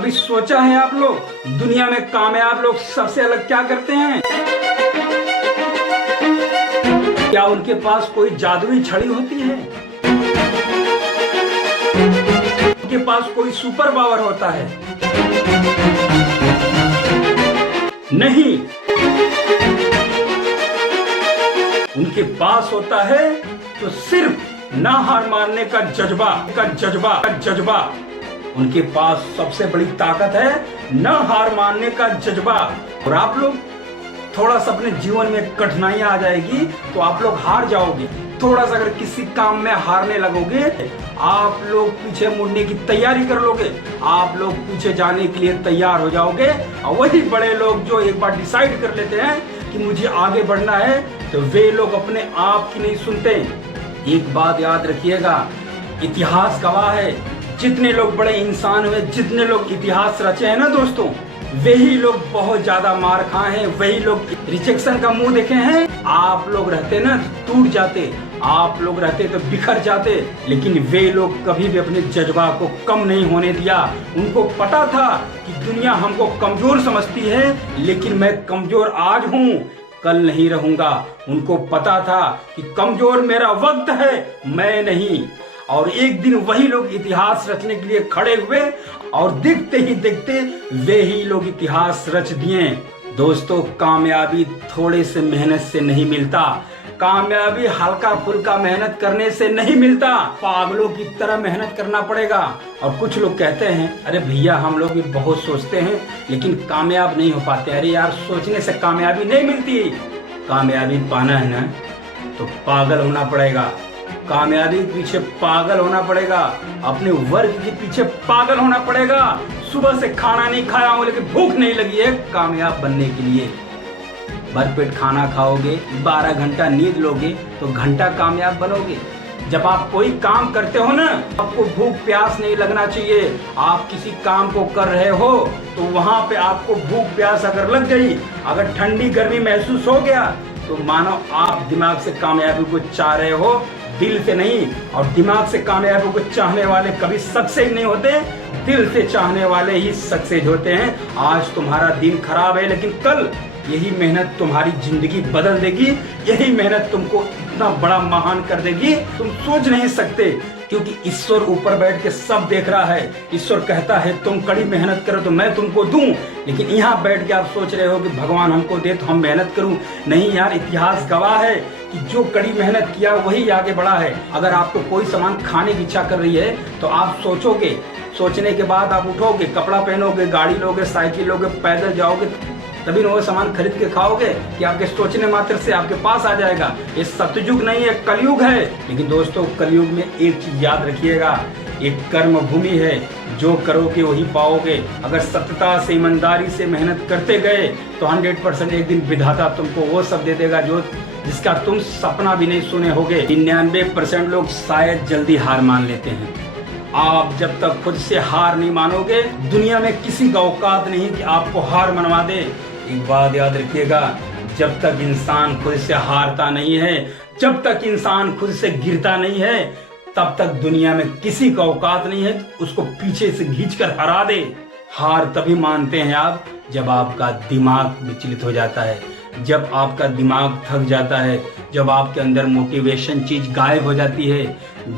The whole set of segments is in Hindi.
कभी सोचा है आप लोग दुनिया में कामयाब लोग सबसे अलग क्या करते हैं? क्या उनके पास कोई जादुई छड़ी होती है? उनके पास कोई सुपर पावर होता है? नहीं, उनके पास होता है तो सिर्फ ना हार मानने का जज्बा। उनके पास सबसे बड़ी ताकत है ना हार मानने का जज्बा। और आप लोग थोड़ा सा अपने जीवन में कठिनाइयां आ जाएगी तो आप लोग हार जाओगे। थोड़ा सा अगर किसी काम में हारने लगोगे आप लोग पीछे मुड़ने की तैयारी कर लोगे, आप लोग पीछे जाने के लिए तैयार हो जाओगे। और वही बड़े लोग जो एक बार डिसाइड कर लेते हैं कि मुझे आगे बढ़ना है तो वे लोग अपने आप की नहीं सुनते। एक बात याद रखिएगा, इतिहास गवाह है, जितने लोग बड़े इंसान हुए, जितने लोग इतिहास रचे हैं ना दोस्तों, वही लोग बहुत ज्यादा मार खाए हैं, वही लोग रिजेक्शन का मुंह देखे हैं। आप लोग रहते ना तो टूट जाते, आप लोग रहते तो बिखर जाते, लेकिन वे लोग कभी भी अपने जज्बा को कम नहीं होने दिया। उनको पता था कि दुनिया हमको कमजोर समझती है, लेकिन मैं कमजोर आज हूँ, कल नहीं रहूंगा। उनको पता था कि कमजोर मेरा वक्त है, मैं नहीं। और एक दिन वही लोग इतिहास रचने के लिए खड़े हुए और दिखते ही दिखते वे ही लोग इतिहास रच दिए। दोस्तों, कामयाबी थोड़े से मेहनत से नहीं मिलता, कामयाबी हल्का फुल्का मेहनत करने से नहीं मिलता, पागलों की तरह मेहनत करना पड़ेगा। और कुछ लोग कहते हैं अरे भैया हम लोग भी बहुत सोचते हैं लेकिन कामयाब नहीं हो पाते। अरे यार, सोचने से कामयाबी नहीं मिलती, कामयाबी पाना है ना तो पागल होना पड़ेगा, कामयाबी के पीछे पागल होना पड़ेगा, अपने वर्ग के पीछे पागल होना पड़ेगा। सुबह से खाना नहीं खाया हूं लेकिन भूख नहीं लगी है कामयाब बनने के लिए। भरपेट खाना खाओगे, 12 घंटा नींद लोगे तो घंटा कामयाब बनोगे। जब आप कोई काम करते हो ना, आपको भूख प्यास नहीं लगना चाहिए। आप किसी काम को कर रहे हो तो वहां पे आपको भूख प्यास अगर लग गई, अगर ठंडी गर्मी महसूस हो गया तो मानो आप दिमाग से कामयाबी को चाह रहे हो, दिल से नहीं। और दिमाग से कामयाबी को चाहने वाले कभी सक्सेस नहीं होते, दिल से चाहने वाले ही सक्सेस होते हैं। आज तुम्हारा दिन खराब है लेकिन कल यही मेहनत तुम्हारी जिंदगी बदल देगी, यही मेहनत तुमको इतना बड़ा महान कर देगी तुम सोच नहीं सकते। क्योंकि ईश्वर ऊपर बैठ के सब देख रहा है। ईश्वर कहता है तुम कड़ी मेहनत करो तो मैं तुमको दूं, लेकिन यहाँ बैठ के आप सोच रहे हो कि भगवान हमको दे तो हम मेहनत करूं। नहीं यार, इतिहास गवाह है कि जो कड़ी मेहनत किया वही आगे बढ़ा है। अगर आपको कोई सामान खाने की इच्छा कर रही है तो आप सोचोगे, सोचने के बाद आप उठोगे, कपड़ा पहनोगे, गाड़ी लोगे, साइकिल लोगे, पैदल जाओगे, तभी वो सामान खरीद के खाओगे कि आपके सोचने मात्र से आपके पास आ जाएगा। ये सतयुग नहीं है, कलयुग है। लेकिन दोस्तों, कलयुग में एक चीज याद रखिएगा, एक कर्म भूमि है, जो करोगे वही पाओगे। अगर सत्यता से, ईमानदारी से मेहनत करते गए तो 100% एक दिन विधाता तुमको वो सब दे देगा जो जिसका तुम सपना भी नहीं सुने होगे। 99% लोग शायद जल्दी हार मान लेते हैं। आप जब तक खुद से हार नहीं मानोगे, दुनिया में किसी का औकात नहीं कि आपको हार मनवा दे। एक बात याद रखिएगा, जब तक इंसान खुद से हारता नहीं है, जब तक इंसान खुद से गिरता नहीं है, तब तक दुनिया में किसी का औकात नहीं है उसको पीछे से खींचकर हरा दे। हार तभी मानते हैं आप जब आपका दिमाग विचलित हो जाता है, जब आपका दिमाग थक जाता है, जब आपके अंदर मोटिवेशन चीज गायब हो जाती है,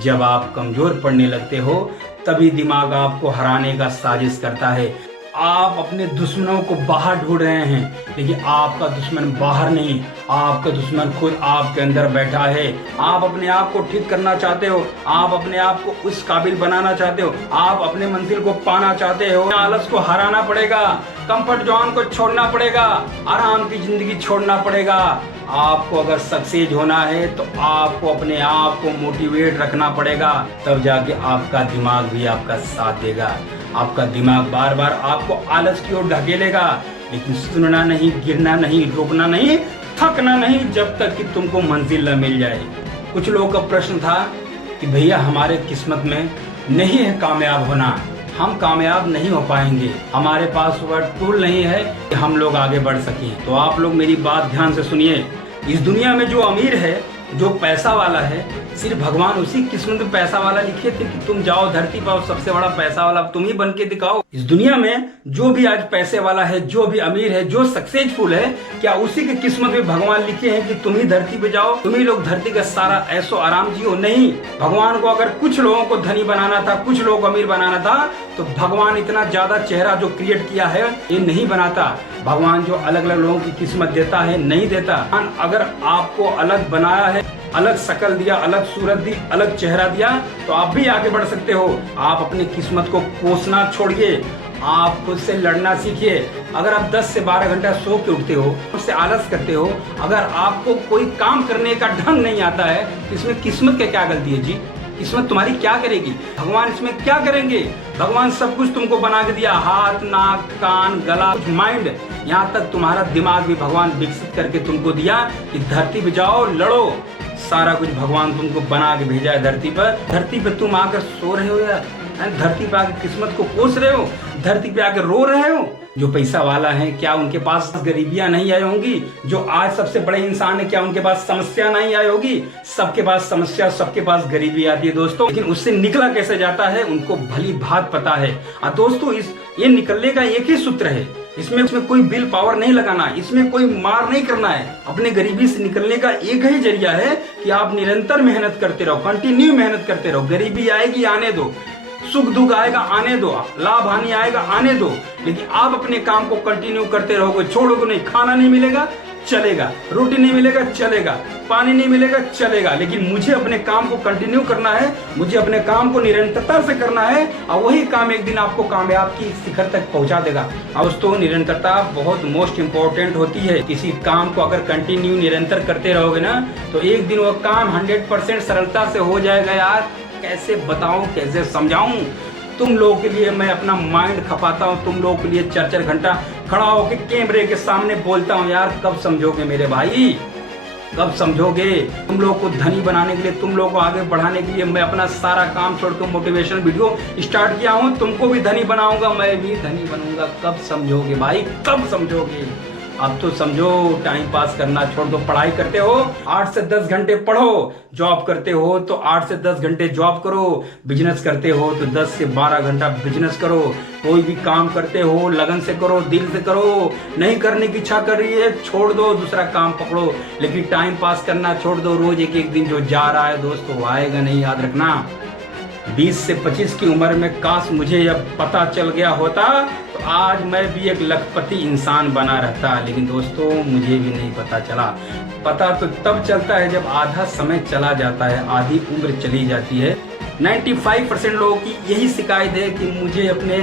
जब आप कमजोर पड़ने लगते हो, तभी दिमाग आपको हराने का साजिश करता है। आप अपने दुश्मनों को बाहर ढूंढ रहे हैं लेकिन आपका दुश्मन बाहर नहीं, आपका दुश्मन खुद आपके अंदर बैठा है। आप अपने आप को ठीक करना चाहते हो, आप अपने आप को उस काबिल बनाना चाहते हो, आप अपने मंजिल को पाना चाहते हो। आलस को हराना पड़ेगा, कंफर्ट जोन को छोड़ना पड़ेगा, आराम की जिंदगी छोड़ना पड़ेगा। आपको अगर सक्सेस होना है तो आपको अपने आप को मोटिवेट रखना पड़ेगा, तब जाके आपका दिमाग भी आपका साथ देगा। आपका दिमाग बार बार आपको आलस की ओर ढकेलेगा, लेकिन सुनना नहीं, गिरना नहीं, रुकना नहीं, थकना नहीं, जब तक कि तुमको मंजिल न मिल जाए। कुछ लोगों का प्रश्न था कि भैया हमारे किस्मत में नहीं है कामयाब होना, हम कामयाब नहीं हो पाएंगे, हमारे पास वह टूल नहीं है कि हम लोग आगे बढ़ सकें। तो आप लोग मेरी बात ध्यान से सुनिए। इस दुनिया में जो अमीर है जो पैसा वाला है सिर्फ भगवान उसी किस्मत में पैसा वाला लिखे थे कि तुम जाओ धरती पर सबसे बड़ा पैसा वाला तुम ही बन के दिखाओ। इस दुनिया में जो भी आज पैसे वाला है, जो भी अमीर है, जो सक्सेसफुल है, क्या उसी की किस्मत में भगवान लिखे हैं कि तुम ही धरती पे जाओ, तुम ही लोग धरती का सारा ऐसो आराम जियो? नहीं। भगवान को अगर कुछ लोगों को धनी बनाना था, कुछ लोगों को अमीर बनाना था, तो भगवान इतना ज्यादा चेहरा जो क्रिएट किया है ये नहीं बनाता। भगवान जो अलग अलग लोगों की किस्मत देता है नहीं देता। अगर आपको अलग बनाया है, अलग शक्ल दिया, अलग सूरत दी, अलग चेहरा दिया, तो आप भी आगे बढ़ सकते हो। आप अपनी किस्मत को कोसना छोड़िए, आप खुद से लड़ना सीखिए। अगर आप 10 से 12 घंटा सो के उठते हो, उससे आलस करते हो, अगर आपको कोई काम करने का ढंग नहीं आता है, तो इसमें किस्मत की क्या गलती है जी? किस्मत तुम्हारी क्या करेगी? भगवान इसमें क्या करेंगे? भगवान सब कुछ तुमको बना के दिया, हाथ, नाक, कान, गला, माइंड, यहाँ तक तुम्हारा दिमाग भी भगवान विकसित करके तुमको दिया कि धरती पे जाओ, लड़ो। सारा कुछ भगवान तुमको बना के भेजा है धरती पर। धरती पे तुम आकर सो रहे हो यार, धरती पे आके किस्मत को कोस रहे हो, धरती पे आके रो रहे हो। जो पैसा वाला है क्या उनके पास गरीबियां नहीं आई होंगी? जो आज सबसे बड़े इंसान है क्या उनके पास समस्या नहीं आई होगी? सबके पास समस्या, सबके पास गरीबी आती है दोस्तों, लेकिन उससे निकला कैसे जाता है उनको भली भांति पता है। दोस्तों ये निकलने का एक ही सूत्र है, इसमें कोई बिल पावर नहीं लगाना, इसमें कोई मार नहीं करना है। अपने गरीबी से निकलने का एक ही जरिया है कि आप निरंतर मेहनत करते रहो, कंटिन्यू मेहनत करते रहो। गरीबी आएगी आने दो, सुख दुख आएगा आने दो, लाभ हानि आएगा आने दो, लेकिन आप अपने काम को कंटिन्यू करते रहोगे, छोड़ोगे नहीं। खाना नहीं मिलेगा चलेगा, रोटी नहीं मिलेगा चलेगा, पानी नहीं मिलेगा चलेगा, लेकिन मुझे अपने काम को कंटिन्यू करना है, मुझे अपने काम को निरंतरता से करना है, और वही काम एक दिन आपको कामयाब की शिखर तक पहुंचा देगा। दोस्तों निरंतरता बहुत मोस्ट इंपॉर्टेंट होती है। किसी काम को अगर कंटिन्यू निरंतर करते रहोगे ना, तो एक दिन वो काम 100% सरलता से हो जाएगा यार। कैसे बताऊं, कैसे समझाऊं? तुम लोगों के लिए मैं अपना माइंड खपाता हूं, तुम लोगों के लिए 4-4 घंटा खड़ा होकर कैमरे के सामने बोलता हूं यार। कब समझोगे मेरे भाई, कब समझोगे? तुम लोगों को धनी बनाने के लिए, तुम लोगों को आगे बढ़ाने के लिए मैं अपना सारा काम छोड़कर मोटिवेशनल वीडियो स्टार्ट किया हूं। तुमको भी धनी बनाऊंगा, मैं भी धनी बनूंगा। कब समझोगे भाई, कब समझोगे? अब तो समझो, टाइम पास करना छोड़ दो। पढ़ाई करते हो 8 से 10 घंटे पढ़ो, जॉब करते हो तो 8 से 10 घंटे जॉब करो, बिजनेस करते हो तो 10 से 12 घंटा बिजनेस करो। कोई भी काम करते हो लगन से करो, दिल से करो। नहीं करने की इच्छा कर रही है छोड़ दो, दूसरा काम पकड़ो, लेकिन टाइम पास करना छोड़ दो। रोज एक दिन जो जा रहा है दोस्तों वो आएगा नहीं, याद रखना। 20 से 25 की उम्र में काश मुझे अब पता चल गया होता तो आज मैं भी एक लखपति इंसान बना रहता, लेकिन दोस्तों मुझे भी नहीं पता चला। पता तो तब चलता है जब आधा समय चला जाता है, आधी उम्र चली जाती है। 95% लोगों की यही शिकायत है कि मुझे अपने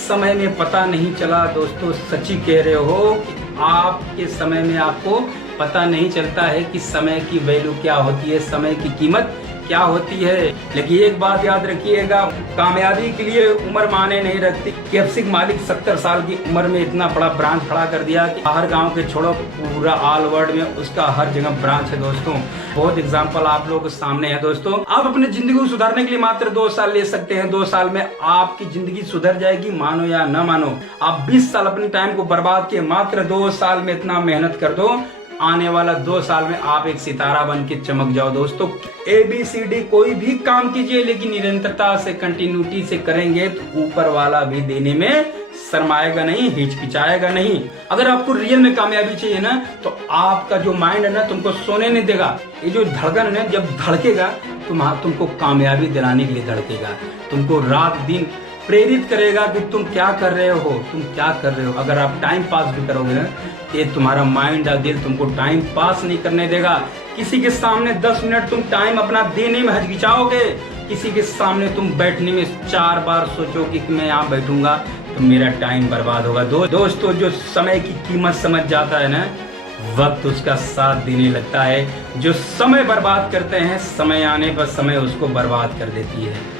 समय में पता नहीं चला। दोस्तों सच्ची कह रहे हो कि आपके समय में आपको पता नहीं चलता है कि समय की वैल्यू क्या होती है, समय की कीमत क्या होती है। लेकिन एक बात याद रखिएगा, कामयाबी के लिए उम्र माने नहीं रखती। केएफसी मालिक 70 साल की उम्र में इतना बड़ा ब्रांच खड़ा कर दिया कि हर गांव के छोड़ो पूरा ऑल वर्ल्ड में उसका हर जगह ब्रांच है। दोस्तों बहुत एग्जांपल आप लोगों के सामने है। दोस्तों आप अपनी जिंदगी को सुधारने के लिए मात्र 2 साल ले सकते हैं। 2 साल में आपकी जिंदगी सुधर जाएगी, मानो या न मानो। आप 20 साल अपने टाइम को बर्बाद किए, मात्र 2 साल में इतना मेहनत कर दो, आने वाला 2 साल में आप एक सितारा बन के चमक जाओ। दोस्तों ABCD कोई भी काम कीजिए, लेकिन निरंतरता से, कंटिन्यूटी से करेंगे तो ऊपर वाला भी देने में शर्माएगा नहीं, हिचकिचाएगा नहीं। अगर आपको रियल में कामयाबी चाहिए ना, तो आपका जो माइंड है ना तुमको सोने नहीं देगा। ये जो धड़कन है ना जब धड़केगा तुमको कामयाबी दिलाने के लिए धड़केगा, तुमको रात दिन प्रेरित करेगा कि तुम क्या कर रहे हो, तुम क्या कर रहे हो। अगर आप टाइम पास भी करोगे ना, ये तुम्हारा माइंड और दिल तुमको टाइम पास नहीं करने देगा। किसी के सामने 10 मिनट तुम टाइम अपना देने में हिचकिचाओगे, किसी के सामने तुम बैठने में 4 बार सोचोगे कि मैं यहाँ बैठूंगा तो मेरा टाइम बर्बाद होगा। दोस्तों जो समय की कीमत समझ जाता है ना, वक्त उसका साथ देने लगता है। जो समय बर्बाद करते हैं, समय आने पर समय उसको बर्बाद कर देती है।